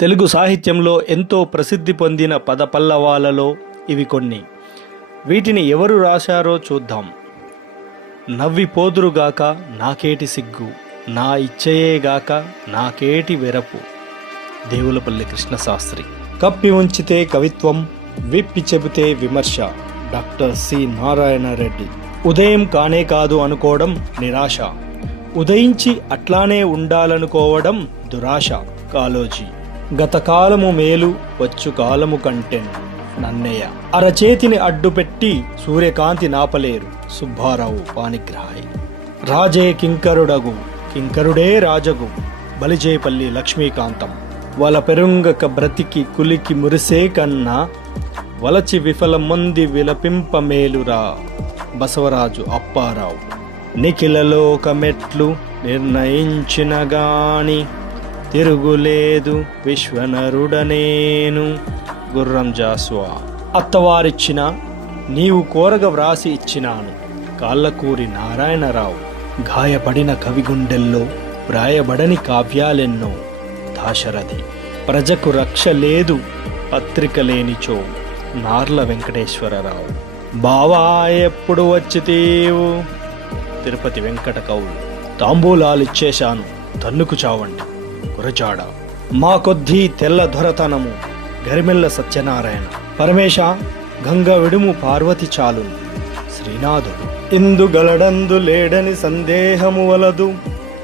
తెలుగు సాహిత్యంలో ఎంతో ప్రసిద్ధి పొందిన పద పల్లవాలలో ఇవి కొన్ని. వీటిని ఎవరు రాశారో చూద్దాం. నవ్విపోదురుగాక నాకేటి సిగ్గు, నా ఇచ్చయేగాక నాకేటి వెరపు. దేవులపల్లి కృష్ణశాస్త్రి. కప్పి ఉంచితే కవిత్వం, విప్పి చెబితే విమర్శ. Doctor C Narayana Reddy. ఉదయం కానే కాదు అనుకోవడం నిరాశ, ఉదయించి అట్లానే ఉండాలనుకోవడం దురాశ. కాళోజీ. గతకాలము మేలు వచ్చు కాలము కంటెన్. నన్నయ్య. అరచేతిని అడ్డుపెట్టి సూర్యకాంతి నాపలేరు. సుబ్బారావు పాణిగ్రాహి. రాజే కింకరుడగు కింకరుడే రాజగు. బలిజేపల్లి లక్ష్మీకాంతం. వల పెరుంగక బ్రతికి కులికి మురిసే కన్నా, వలచి విఫలమంది విలపింప మేలురా. బసవరాజు అప్పారావు. నిఖిలలోకమెట్లు నిర్ణయించిన గాని, తిరుగులేదు విశ్వనరుడనేను. గుర్రం జాస్వా. అత్తవారిచ్చిన నీవు కోరగ వ్రాసి ఇచ్చినాను. కాళ్ళకూరి నారాయణరావు. గాయపడిన కవిగుండెల్లో వ్రాయబడని కావ్యాలెన్నో. దాశరథి. ప్రజకు రక్ష లేదు పత్రిక లేనిచో. నార్ల వెంకటేశ్వరరావు. బావా ఎప్పుడు వచ్చితీవు. తిరుపతి వెంకట కవులు. తాంబూలాలిచ్చేశాను తన్నుకు చావండి. గురజాడ. మా కొద్దీ తెల్ల దొరతనము. గరిమెల్ల సత్యనారాయణ. పరమేశ గంగ విడుము పార్వతి చాలు. శ్రీనాథుడు. ఇందు గలడందు లేడని సందేహము వలదు,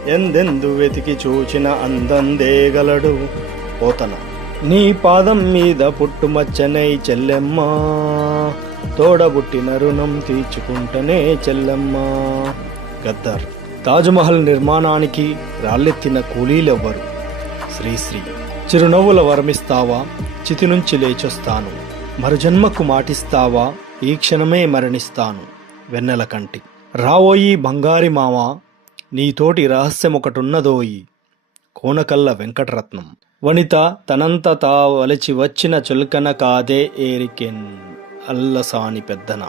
ఎందెందు వెతికి చూచిన అందందేగలడు. పోతన. నీ పాదం మీద పుట్టుమచ్చనై చెల్లెమ్మా, తోడబుట్టిన రుణం తీర్చుకుంటనే చెల్లెమ్మా. గద్దర్. తాజ్మహల్ నిర్మాణానికి రాళ్ళెత్తిన కూలీలెవ్వరు. శ్రీశ్రీ. చిరునవ్వుల వరమిస్తావా, చితి నుంచి లేచొస్తాను. మరుజన్మకు మాటిస్తావా, ఈ క్షణమే మరణిస్తాను. వెన్నెల కంటి. రావోయి బంగారి మావా, నీతోటి రహస్యమొకటున్నదోయి. కోనకల్ల వెంకటరత్నం. వనిత తనంత తా వలచి వచ్చిన చుల్కన కాదే ఏరికెన్. అల్లసాని పెద్దన.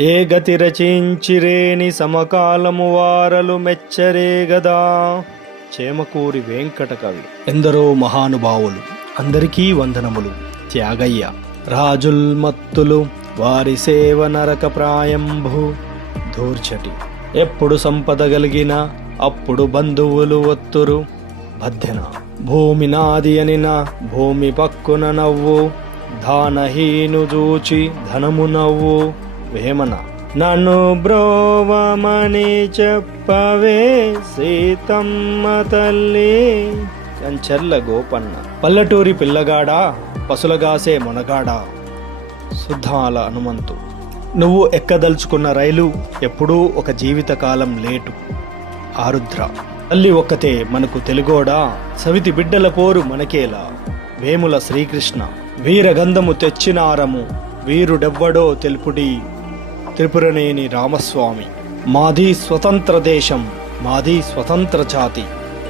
ఏ గతి రచించిరేని సమకాలము వారలు మెచ్చరే గదా. చేమకూరి వెంకట కవి. ఎందరో మహానుభావులు, అందరికీ వందనములు. త్యాగయ్య. రాజుల్మత్తులు వారి సేవ నరక ప్రాయంభు. ధూర్చటి. ఎప్పుడు సంపద గలిగిన అప్పుడు బంధువులు ఒత్తురు. బద్దెన. భూమి నాది అనిన భూమి పక్కున నవ్వు, దానహీను చూచి ధనము నవ్వు. వేమన. నన్ను బ్రోవమని చెప్పవే సీతమ్మ తల్లి. కంచెర్ల గోపన్న. పల్లెటూరి పిల్లగాడా, పసులగాసే మొనగాడా. సుద్దాల హనుమంతు. నువ్వు ఎక్కదలుచుకున్న రైలు ఎప్పుడూ ఒక జీవితకాలం లేటు. ఆరుద్ర. తల్లి ఒక్కతే మనకు తెలుగోడా, సవితి బిడ్డల పోరు మనకేలా. వేముల శ్రీకృష్ణ. వీరగంధము తెచ్చినారము, వీరుడెవ్వడో తెలుపుడి. త్రిపురనేని రామస్వామి. మాది స్వతంత్ర దేశం, మాది స్వతంత్ర జాతి.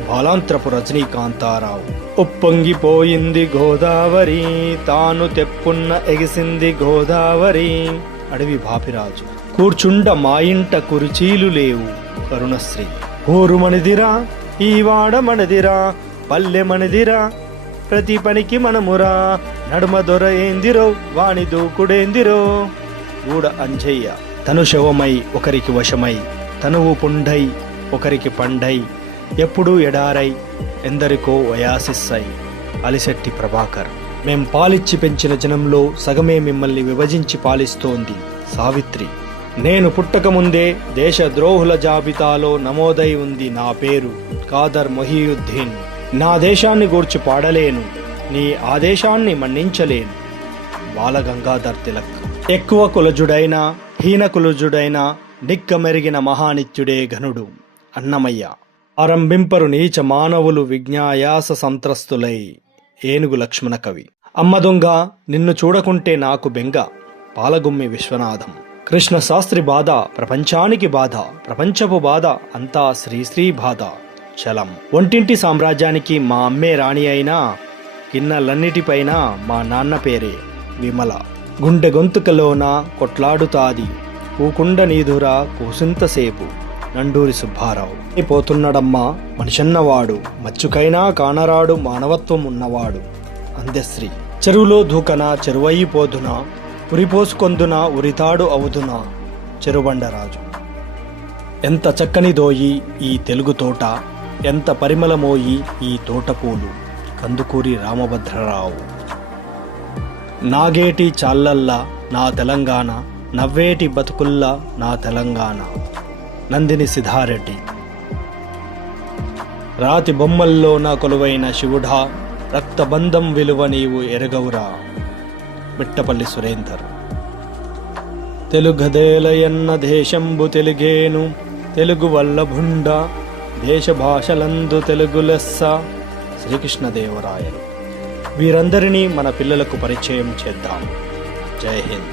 బాలాంత్రపు రజనీకాంతారావు. ఉప్పొంగిపోయింది గోదావరి, తాను తెప్పున్న ఎగిసింది గోదావరి. అడవి బాపిరాజు. కూర్చుండ మా ఇంట కుర్చీలు లేవు. కరుణశ్రీ. ఊరు మనదిరా, ఈ వాడ మనదిరా, పల్లె మనదిరా, ప్రతి పనికి మనమురా. నడుమ దొర ఏందిరో, వాణి దూకుడేందిరో. గూడ అంజయ్య. తను శవమై ఒకరికి వశమై, తనువు పుండై ఒకరికి పండై, ఎప్పుడూ ఎడారై ఎందరికో వయాసిస్సై. అలిశెట్టి ప్రభాకర్. మేం పాలిచ్చి పెంచిన జనంలో సగమే మిమ్మల్ని విభజించి పాలిస్తోంది. సావిత్రి. నేను పుట్టకముందే దేశద్రోహుల జాబితాలో నమోదై ఉంది నా పేరు. ఖాదర్ మొహియుద్దీన్. నా దేశాన్ని గూర్చి పాడలేను, నీ ఆదేశాన్ని మన్నించలేను. బాలగంగాధర్ తిలక్. ఎక్కువ కులజుడైన హీన కులజుడైన నిక్కమెరిగిన మహానిత్యుడే ఘనుడు. అన్నమయ్య. ఆరంభింపరు నీచ మానవులు విజ్ఞాయాస సంత్రస్తులై. ఏనుగు లక్ష్మణ కవి. అమ్మ దొంగ నిన్ను చూడకుంటే నాకు బెంగ. పాలగుమ్మి విశ్వనాథం. కృష్ణశాస్త్రి బాధ ప్రపంచానికి బాధ, ప్రపంచపు బాధ అంతా శ్రీశ్రీ బాధ. చలం. ఒంటింటి సామ్రాజ్యానికి మా అమ్మే రాణి అయినా, గిన్నెలన్నిటిపైన మా నాన్న పేరే. విమల. గుండె గొంతుకలోన కొట్లాడుతాది, కూకుండ నీధురా కూసింతసేపు. నండూరి సుబ్బారావు. పోతున్నడమ్మా మనిషన్నవాడు, మచ్చుకైనా కానరాడు మానవత్వం ఉన్నవాడు. అందశ్రీ. చెరువులో దూకన చెరువైపోదున, ఉరిపోసుకొందున ఉరితాడు అవుదున చెరుబండరాజు. ఎంత చక్కనిదోయి ఈ తెలుగు తోట, ఎంత పరిమళమోయి ఈ తోటపూలు. కందుకూరి రామభద్రరావు. నాగేటి చాళ్ళల్లా నా తెలంగాణ, నవ్వేటి బతుకుల్లా నా తెలంగాణ. నందిని సిద్ధారెడ్డి. రాతి బొమ్మల్లో నా కొలువైన శివుడా, రక్తబంధం విలువ నీవు ఎరగవురా. మిట్టపల్లి సురేందర్. తెలుగదేలయన్న దేశంబు తెలుగేను, తెలుగు వల్లభుండ, దేశ భాషలందు తెలుగు లెస్స. శ్రీకృష్ణదేవరాయలు. వీరందరినీ మన పిల్లలకు పరిచయం చేద్దాం. జై హింద్.